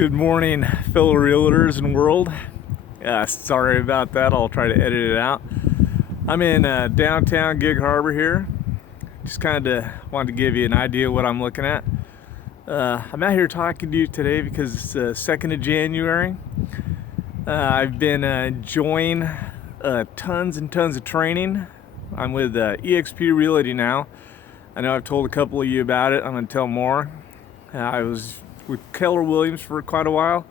Good morning, fellow realtors and world. Sorry about that. I'll try to edit it out. I'm in downtown Gig Harbor here. Just kind of wanted to give you an idea of what I'm looking at. I'm out here talking to you today because it's the 2nd of January. I've been enjoying tons and tons of training. I'm with EXP Realty now. I know I've told a couple of you about it. I'm going to tell more. I was with Keller Williams for quite a while.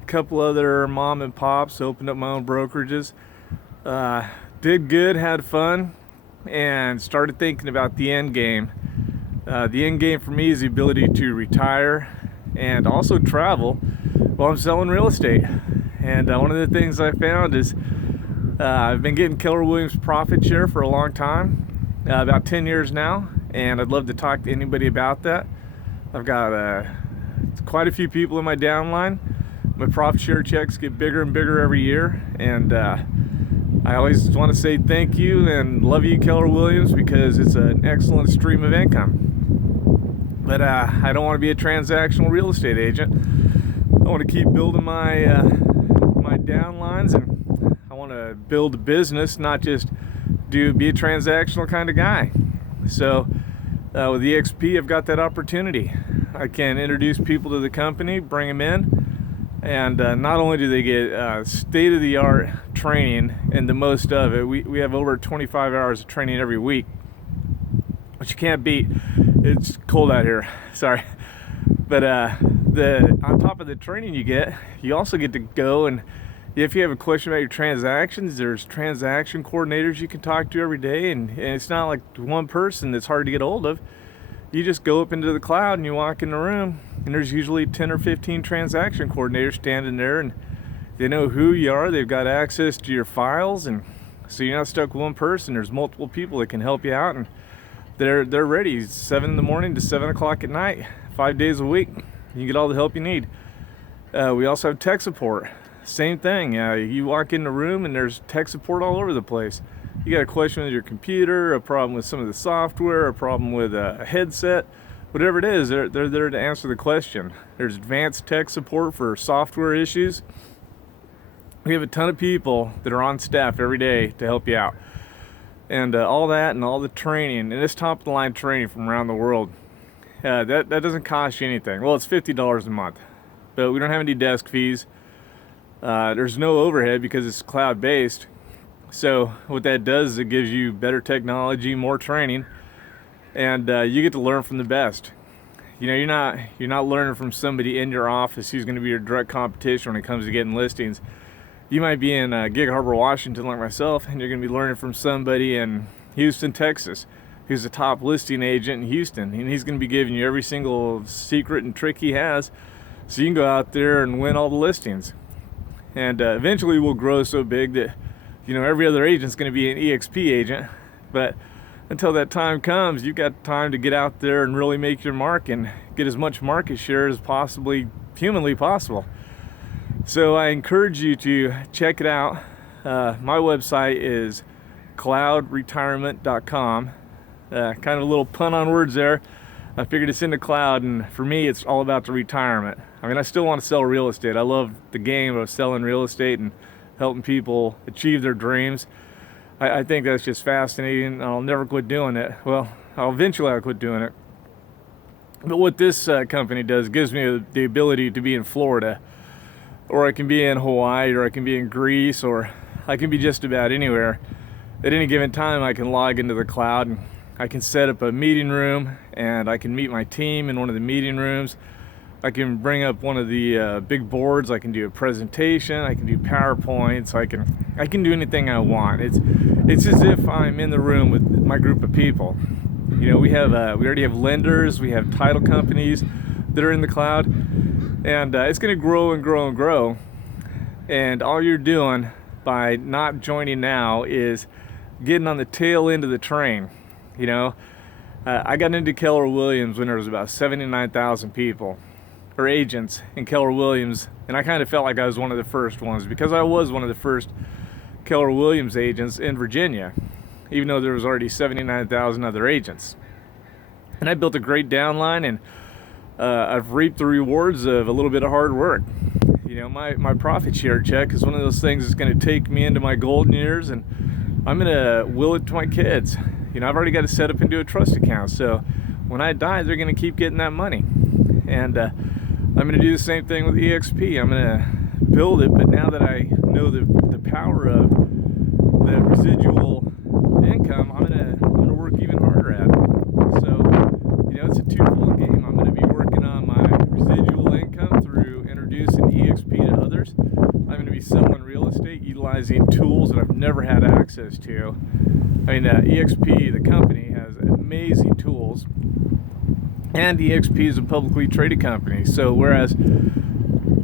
A couple other mom and pops, opened up my own brokerages. Did good, had fun, and started thinking about the end game. The end game for me is the ability to retire and also travel while I'm selling real estate. And one of the things I found is I've been getting Keller Williams profit share for a long time, about 10 years now, and I'd love to talk to anybody about that. I've got quite a few people in my downline. My profit share checks get bigger and bigger every year, and I always want to say thank you and love you, Keller Williams, because it's an excellent stream of income. But I don't want to be a transactional real estate agent. I want to keep building my my downlines, and I want to build a business, not just be a transactional kind of guy. So with EXP, I've got that opportunity. I can introduce people to the company, bring them in, and not only do they get state-of-the-art training and the most of it, we have over 25 hours of training every week, which you can't beat. It's cold out here, sorry. But on top of the training you get, you also get to go, and if you have a question about your transactions, there's transaction coordinators you can talk to every day, and it's not like one person that's hard to get a hold of. You just go up into the cloud and you walk in the room, and there's usually 10 or 15 transaction coordinators standing there, and they know who you are. They've got access to your files, and so you're not stuck with one person. There's multiple people that can help you out, and they're ready 7 in the morning to 7 o'clock at night, 5 days a week. You get all the help you need. We also have tech support. Same thing. You walk in the room and there's tech support all over the place. You got a question with your computer, a problem with some of the software, a problem with a headset, whatever it is, they're there to answer the question. There's advanced tech support for software issues. We have a ton of people that are on staff every day to help you out. And all that and all the training, and it's top of the line training from around the world. That doesn't cost you anything. Well, it's $50 a month, but we don't have any desk fees. There's no overhead because it's cloud based. So what that does is it gives you better technology, more training, and you get to learn from the best. You know, you're not learning from somebody in your office who's going to be your direct competition when it comes to getting listings. You might be in Gig Harbor, Washington, like myself, and you're going to be learning from somebody in Houston, Texas, who's the top listing agent in Houston, and he's going to be giving you every single secret and trick he has, so you can go out there and win all the listings. And eventually we'll grow so big that, you know, every other agent's going to be an EXP agent. But until that time comes, you've got time to get out there and really make your mark and get as much market share as possibly humanly possible. So I encourage you to check it out. My website is cloudretirement.com. Kind of a little pun on words there. I figured it's in the cloud, and for me, it's all about the retirement. I mean, I still want to sell real estate. I love the game of selling real estate and helping people achieve their dreams. I think that's just fascinating. I'll never quit doing it. Well, eventually I'll quit doing it. But what this company does gives me the ability to be in Florida, or I can be in Hawaii, or I can be in Greece, or I can be just about anywhere. At any given time, I can log into the cloud, and I can set up a meeting room, and I can meet my team in one of the meeting rooms. I can bring up one of the big boards. I can do a presentation. I can do PowerPoints. I can do anything I want. It's as if I'm in the room with my group of people. You know, we already have lenders. We have title companies that are in the cloud, and it's going to grow and grow and grow. And all you're doing by not joining now is getting on the tail end of the train. You know, I got into Keller Williams when there was about 79,000 people, or agents in Keller Williams, and I kind of felt like I was one of the first ones because I was one of the first Keller Williams agents in Virginia, even though there was already 79,000 other agents. And I built a great downline, and I've reaped the rewards of a little bit of hard work. You know, my profit share check is one of those things that's going to take me into my golden years, and I'm going to will it to my kids. You know, I've already got it set up into a trust account, so when I die, they're going to keep getting that money. And I'm going to do the same thing with EXP. I'm going to build it, but now that I know the power of the residual income, I'm gonna work even harder at it. So, you know, it's a twofold game. I'm going to be working on my residual income through introducing EXP to others. I'm going to be selling real estate, utilizing tools that I've never had access to. I mean, EXP, the company, has amazing tools, and EXP is a publicly traded company. So whereas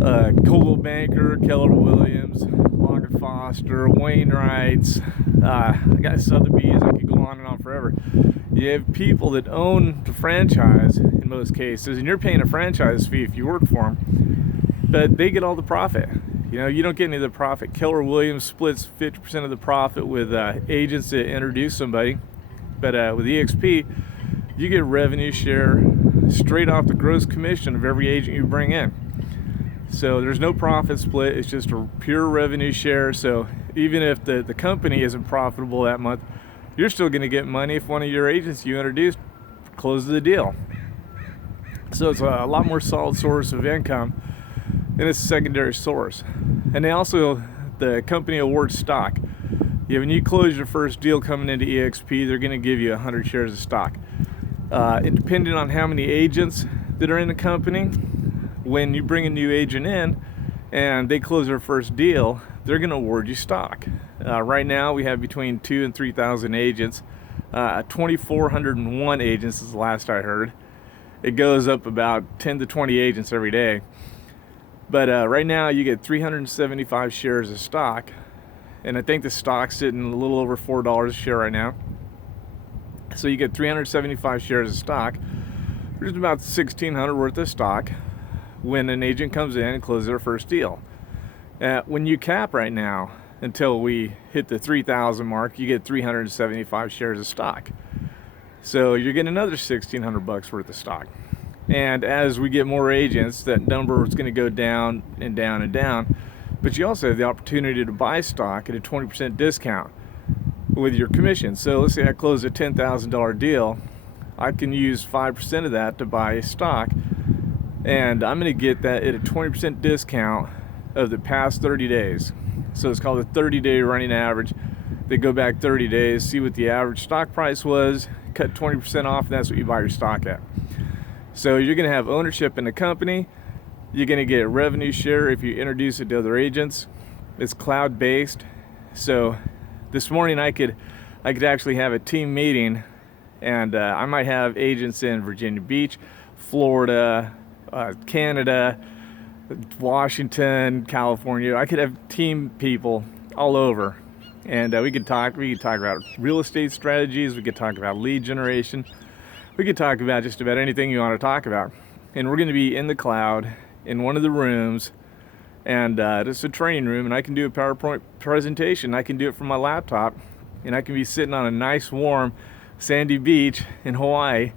Coldwell Banker, Keller Williams, Long and Foster, Wainwright's, I got Sotheby's, I could go on and on forever. You have people that own the franchise in most cases, and you're paying a franchise fee if you work for them, but they get all the profit. You know, you don't get any of the profit. Keller Williams splits 50% of the profit with agents that introduce somebody, but with EXP, you get revenue share straight off the gross commission of every agent you bring in. So there's no profit split, it's just a pure revenue share. So even if the company isn't profitable that month, you're still going to get money if one of your agents you introduced closes the deal. So it's a lot more solid source of income, and it's a secondary source. And they also, the company awards stock. Yeah, when you close your first deal coming into EXP, they're going to give you 100 shares of stock. And depending on how many agents that are in the company, when you bring a new agent in and they close their first deal, they're going to award you stock. Right now we have between 2,000 and 3,000 agents. 2,401 agents is the last I heard. It goes up about 10 to 20 agents every day. But right now you get 375 shares of stock, and I think the stock's sitting a little over $4 a share right now. So you get 375 shares of stock. There's about 1,600 worth of stock when an agent comes in and closes their first deal. When you cap right now, until we hit the 3,000 mark, you get 375 shares of stock. So you're getting another 1,600 bucks worth of stock. And as we get more agents, that number is going to go down and down and down. But you also have the opportunity to buy stock at a 20% discount with your commission. So let's say I close a $10,000 deal, I can use 5% of that to buy stock, and I'm going to get that at a 20% discount of the past 30 days. So it's called a 30-day running average. They go back 30 days, see what the average stock price was, cut 20% off, and that's what you buy your stock at. So you're going to have ownership in the company. You're going to get a revenue share if you introduce it to other agents. It's cloud-based. So this morning I could actually have a team meeting, and I might have agents in Virginia Beach, Florida, Canada, Washington, California. I could have team people all over, and we could talk about real estate strategies, we could talk about lead generation, we could talk about just about anything you want to talk about. And we're going to be in the cloud in one of the rooms, and it's a training room, and I can do a PowerPoint presentation. I can do it from my laptop, and I can be sitting on a nice warm sandy beach in Hawaii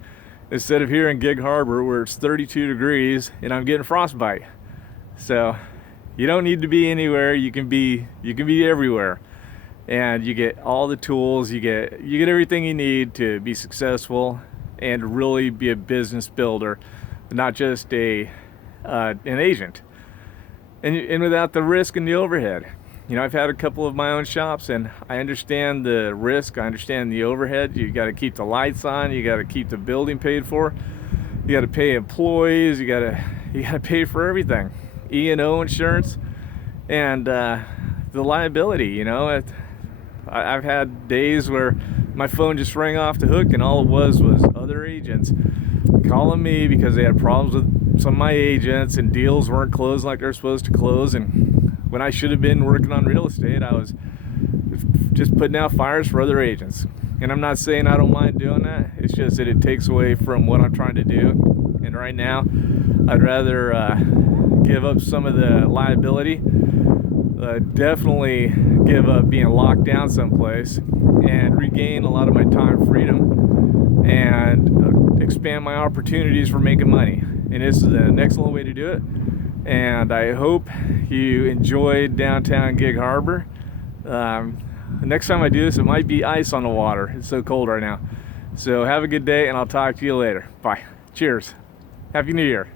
instead of here in Gig Harbor where it's 32 degrees and I'm getting frostbite. So you don't need to be anywhere. You can be everywhere, and you get all the tools. You get everything you need to be successful and really be a business builder, not just an agent. And without the risk and the overhead. You know, I've had a couple of my own shops, and I understand the risk. I understand the overhead. You got to keep the lights on. You got to keep the building paid for. You got to pay employees. You got to pay for everything. E&O insurance, and the liability. You know, I've had days where my phone just rang off the hook, and all it was other agents calling me because they had problems with some of my agents, and deals weren't closed like they're supposed to close. And when I should have been working on real estate, I was just putting out fires for other agents. And I'm not saying I don't mind doing that. It's just that it takes away from what I'm trying to do. And right now, I'd rather give up some of the liability, definitely give up being locked down someplace, and regain a lot of my time freedom. And expand my opportunities for making money. And this is an excellent way to do it. And I hope you enjoyed downtown Gig Harbor. Next time I do this, it might be ice on the water. It's so cold right now. So have a good day, and I'll talk to you later. Bye. Cheers. Happy New Year.